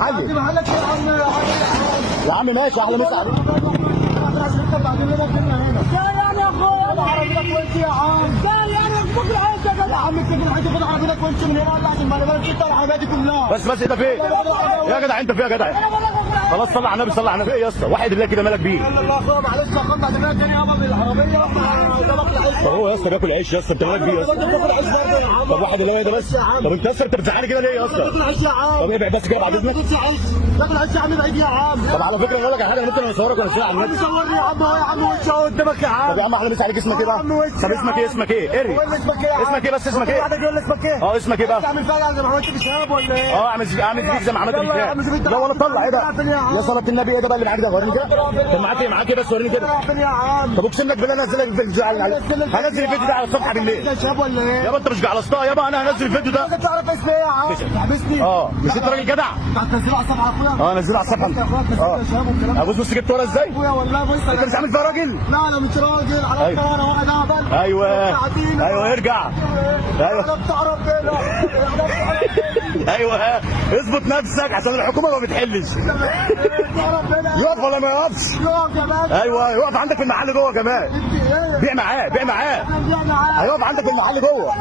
حلي يا عم ماشي احلى مسا عليك. يعني يا اخويا العربيه كويس يا عم يعني خد العيش يا جدع يا عم انت في الحته خد عربيتك وانت من هنا عشان ما نبقاش انت العربيات دي كلها. بس انت فين؟ يا جدع انت فين يا جدع؟ خلاص صلي على النبي صلي على النبي. ايه يا اسطى وحد الله كده مالك بيه؟ الله يا اخويا معلش يا اخويا بعد كده تاني يابا بالعربيه قدامك العيش. طب هو يا اسطى بياكل عيش يا اسطى انت مالك بيه يا اسطى؟ طب واحد الله ده بس. طب انت يا اسطى انت بتزعلني كده ليه يا اسطى؟ باكل عيش يا عم. طب ابعد بس كده بعد اذنك. باكل عيش يا عم بعيد يا عم. طب على فكره اقول لك على حاجه انا ممكن اصورك وانا على النت. صورني يا عم اهو يا عم وش اهو قدامك يا عم. طب يا عم احلى مسا عليك. اسمك ايه بقى؟ طب اسمك ايه؟ اسمك ايه؟ اري اسمك ايه يا عم؟ اسمك ايه بس اسمك ايه؟ واحد يقول لي اسمك ايه؟ اه اسمك ايه بقى؟ تعمل فيها زي ما عملت في شهاب ولا ايه؟ اه اعمل فيك زي ما عملت في الكتاب. لا ولا طلع ايه ده؟ يا صلاه النبي ايه ده بقى اللي معاك ده؟ وريني كده. طب معاك ايه؟ معاك ايه بس وريني كده. يا عم طب اقسم لك بالله انزل لك الفيديو ده هنزل الفيديو ده على الصفحه بالليل. شهاب ولا ايه؟ يابا انت مش على اسطى يابا انا هنزل الفيديو ده. انت تعرف اسمي ايه يا عم؟ تحبسني؟ اه مش انت راجل جدع؟ انت هتنزله على الصفحه يا اخويا؟ اه نزله على الصفحه. اه بص جبت ورا ازاي؟ اخويا والله بص انت مش عامل فيها راجل؟ لا انا مش راجل على أيوة. انا واحد اهبل. ايوه ارجع. ايوه انا بتاع ربنا. ايوه اظبط نفسك عشان الحكومه ما بتحلش. بتاع ربنا. يقف ولا ما يقفش؟ يقف يا باشا. ايوه يقف عندك في المحل جوه كمان. بيع معاه بيع معاه. هيقف عندك في المحل جوه.